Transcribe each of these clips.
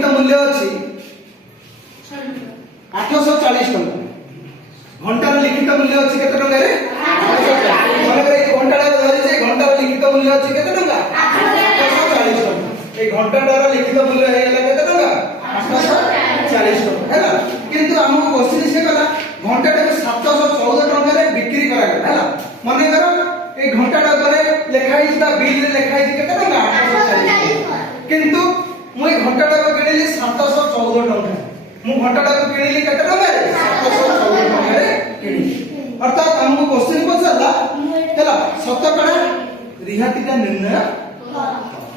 लिखित मूल्य अच्छी 840 टका। घंटार लिखित मूल्य अच्छी केते टका रे 840। माने ए घंटाटा धरि जे घंटार लिखित मूल्य अच्छी केते टका 840 टका। ए घंटाटार लिखित मूल्य हे गेला केते टका 840 टका हैला। किंतु हमको क्वेश्चन से कला घंटाटा को 714 टका रे बिक्री करा गेला हैला। माने करो ए घंटाटा करे लेखाई ता बिल रे लेखाई केते टका 840। किंतु मु ए घंटाटा को किनिली 714 टका। मु घंटाटा को किनिली केते टका रे 714 टका रे किनिली। अर्थात हमको क्वेश्चन पछला हैला शतकड़ा रिहातीटा निर्णय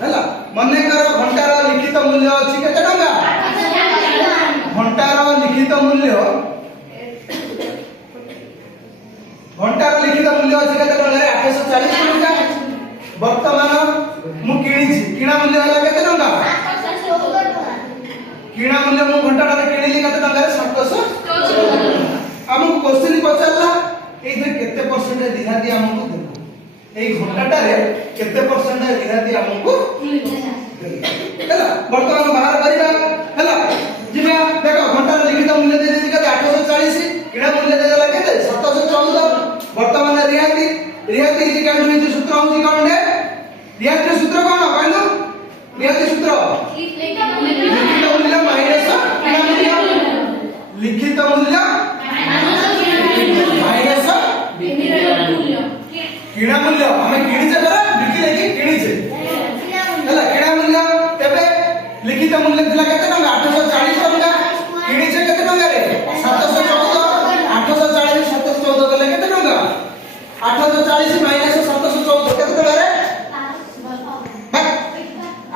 हैला। माने करो घंटार लिखित मूल्य अछि केते टका घंटार लिखित मूल्य लिखित मूल्य अछि केते टका रे 840 टका। वर्तमान मु किनिछि किना मूल्य हला केते टका किना मूल्य मु घंटाटा रे किनिली केते टका रे 714। हमको क्वेश्चन पछला एइथे केते परसेंट रिहाती हमको देबो एई घंटाटा रे केते परसेंट रिहाती हमको हैला। वर्तमान बाहर करिबा हैला जिबा देखो घंटार लिखित मूल्य दे देछि केते 840 किना मूल्य दे देला केते 714। वर्तमान रिहाती रिहाती इक्वल टू जो सूत्र होछि कोन रे रिहाती सूत्र कोन कहलु रिहाती सूत्र लिखित मूल्य माइनस किना मूल्य लिखित मूल्य माइनस किना मूल्य हमें किनिजे करा बिक्री लेके किनिजे हैला। किना मूल्य तबे लिखित मूल्य दिला केते टका 840 टका किनिजे केते टका रे 714। 840 714 कले केते टका 840 माइनस 714 केते टका रे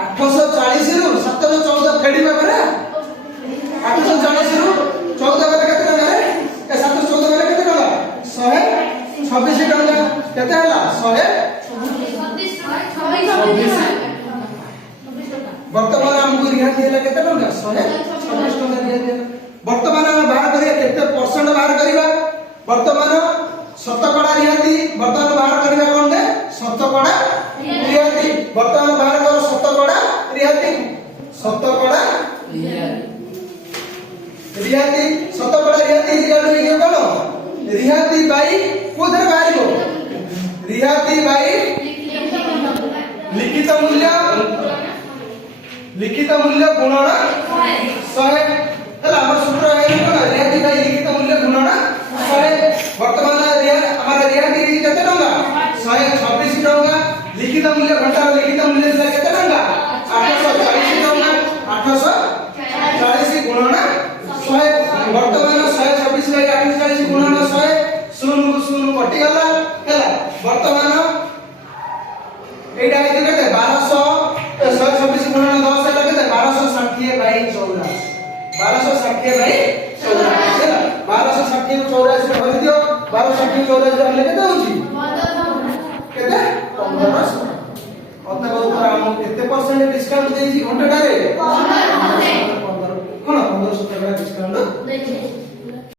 840 रु 714 फेडिबा परा 840 रु 14 कले केते टका रे ए 714 कले केते टका 126 टका केते हला 126। वर्तमान हमको रिहाती हला केते टका 126 टका रिहाती हला। वर्तमान हम बाहर करिया केते परसेंट बाहर करिबा वर्तमान शतकड़ा रिहाती वर्तमान बाहर करिबा कोन दे शतकड़ा रिहाती। वर्तमान बाहर कर शतकड़ा रिहाती शतकड़ा रिहाती शतकड़ा रिहाती इक्वल टू कोन रिहाती बाई कोथरे बाहरिबो रिहाती बाई लिखित मूल्य गुणन 100 हैला। हमर सूत्र है कोन रिहाती बाई लिखित मूल्य गुणन 100। वर्तमान हमारा रिहाती केते टका 126 टका। लिखित मूल्य घंटार लिखित मूल्य दिला केते टका 840 टका 840 गुणन 100। वर्तमान 126 बाई 840 गुणन 100 0 0 कटि गला हैला। वर्तमान एटा केते केते 1200 126 गुणन 10 हैला केते 1260 बाई 84 1260 बाई 84 हैला। 1260 को 84 भरि दियो 1260 84 हमले केते होची केते 1500। अतः उत्तर हम केते परसेंट डिस्काउंट देछि घंटाटा रे 15 कोन 1500 टका डिस्काउंट देछि।